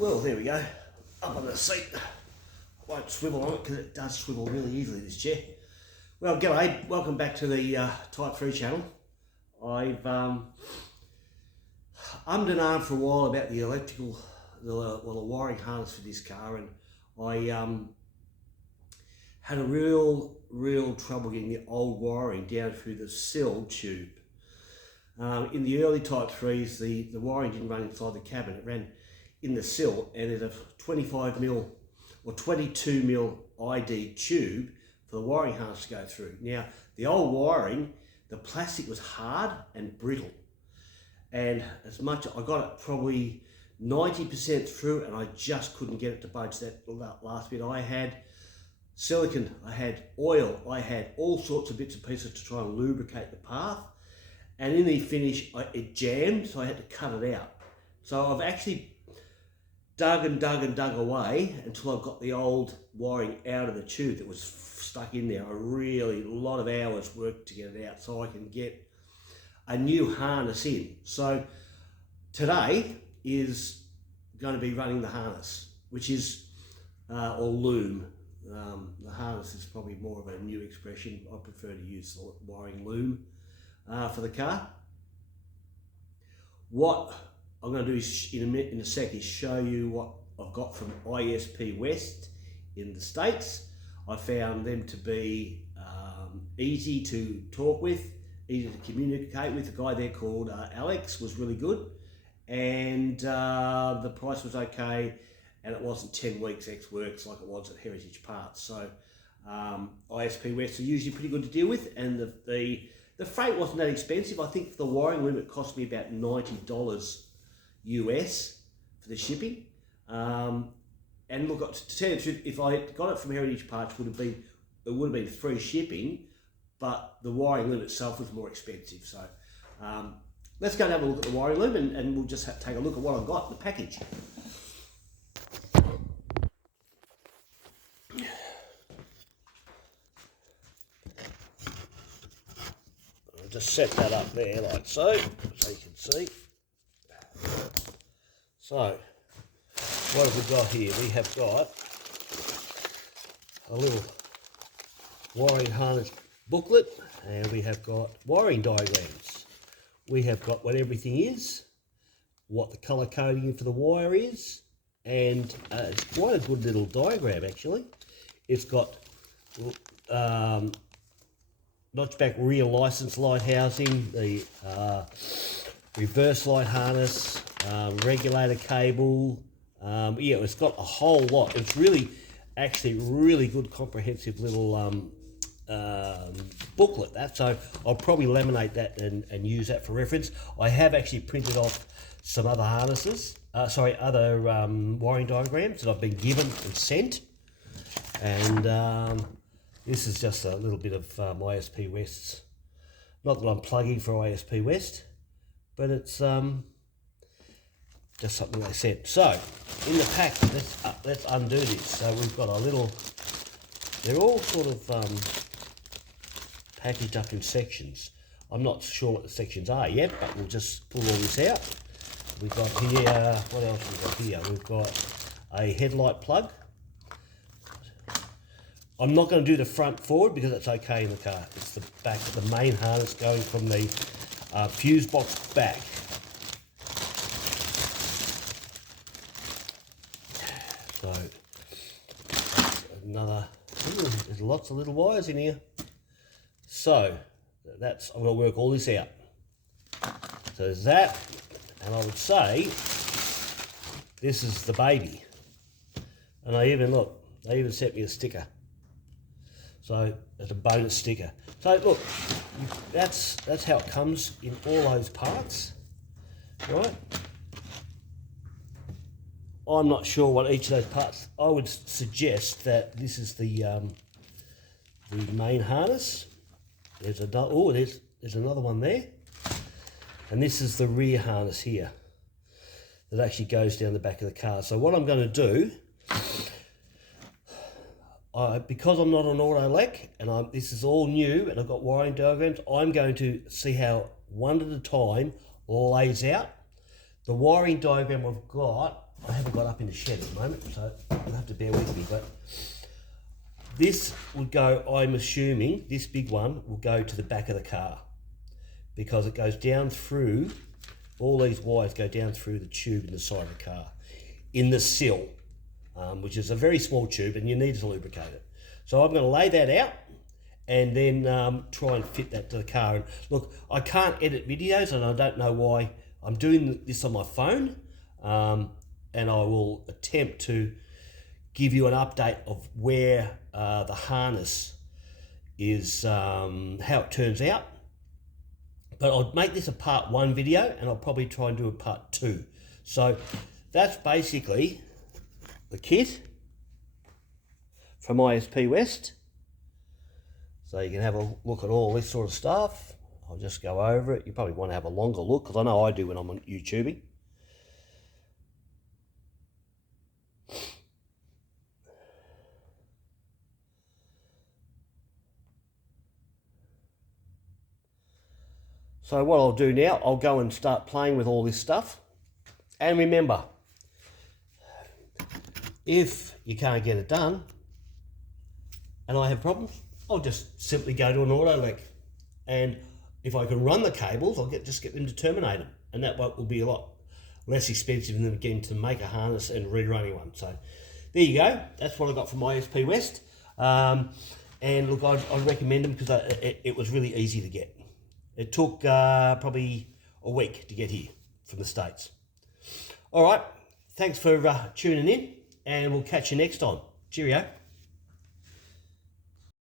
Well, there we go. Up on the seat. I won't swivel on it because it does swivel really easily, this chair. Well, g'day. Welcome back to the Type 3 channel. I've ummed and ahed for a while about the electrical, the wiring harness for this car, and I had a real trouble getting the old wiring down through the cell tube. In the early Type 3s, the wiring didn't run inside the cabin, it ran in the sill, and there's a 25mm or 22mm ID tube for the wiring harness to go through. Now, the old wiring, the plastic was hard and brittle, and as much, I got it probably 90% through, and I just couldn't get it to budge that last bit. I had silicone, I had oil, I had all sorts of bits and pieces to try and lubricate the path, and in the finish, it jammed, so I had to cut it out. So I've actually dug away until I got the old wiring out of the tube that was stuck in there. A lot of hours work to get it out so I can get a new harness in. So today is going to be running the harness, which is, or Loom. The harness is probably more of a new expression. I prefer to use the wiring Loom for the car. What I'm going to do is, in a sec, is show you what I've got from ISP West in the States. I found them to be easy to talk with, easy to communicate with. The guy there called Alex was really good, and the price was okay, and it wasn't 10 weeks ex works like it was at Heritage Parts. So ISP West are usually pretty good to deal with, and the freight wasn't that expensive. I think the wiring limit cost me about $90 US for the shipping. And look, to tell you the truth, if I had got it from Heritage Parts, it would have been free shipping, but the wiring loom itself was more expensive. So let's go and have a look at the wiring loom, and we'll just take a look at what I've got in the package. I'll just set that up there like so you can see. So, what have we got here? We have got a little wiring harness booklet, and we have got wiring diagrams. We have got what everything is, what the colour coding for the wire is, and it's quite a good little diagram actually. It's got Notchback rear license light housing, the reverse light harness, regulator cable. Yeah, it's got a whole lot. It's really good comprehensive little booklet. So I'll probably laminate that and use that for reference. I have actually printed off some other harnesses, other wiring diagrams that I've been given and sent, and this is just a little bit of ISP West's. Not that I'm plugging for ISP West, but it's just something they said. So in the pack, let's undo this. So we've got a little, they're all sort of packaged up in sections. I'm not sure what the sections are yet, but we'll just pull all this out. We've got here, what else we've got here? We've got a headlight plug. I'm not going to do the front forward because it's okay in the car. It's the back, the main harness going from the fuse box back. So there's lots of little wires in here. So I'm going to work all this out. So there's that, and I would say this is the baby. And they even sent me a sticker. So there's a bonus sticker. So look, that's how it comes in all those parts, right? I'm not sure what each of those parts. I would suggest that this is the main harness. There's another one there, and this is the rear harness here that actually goes down the back of the car. So what I'm going to do, because I'm not an auto lec, and this is all new, and I've got wiring diagrams, I'm going to see how one at a time lays out. The wiring diagram I've got I haven't got up in the shed at the moment, so you'll have to bear with me. But this would go, I'm assuming, this big one will go to the back of the car because it goes down through, all these wires go down through the tube in the side of the car, in the sill, which is a very small tube and you need to lubricate it. So I'm going to lay that out and then try and fit that to the car. And look, I can't edit videos and I don't know why I'm doing this on my phone, and I will attempt to give you an update of where the harness is, how it turns out. But I'll make this a part 1 video and I'll probably try and do a part 2. So that's basically the kit from ISP West. So you can have a look at all this sort of stuff. I'll just go over it. You probably want to have a longer look because I know I do when I'm on YouTubing. So what I'll do now, I'll go and start playing with all this stuff. And remember, if you can't get it done and I have problems, I'll just simply go to an auto link. And if I can run the cables, I'll just get them to terminate them. And that will be a lot less expensive than getting to make a harness and rerunning one. So there you go. That's what I got from ISP West. And look, I'd recommend them because it was really easy to get. It took probably a week to get here from the States. All right, thanks for tuning in, and we'll catch you next time. Cheerio.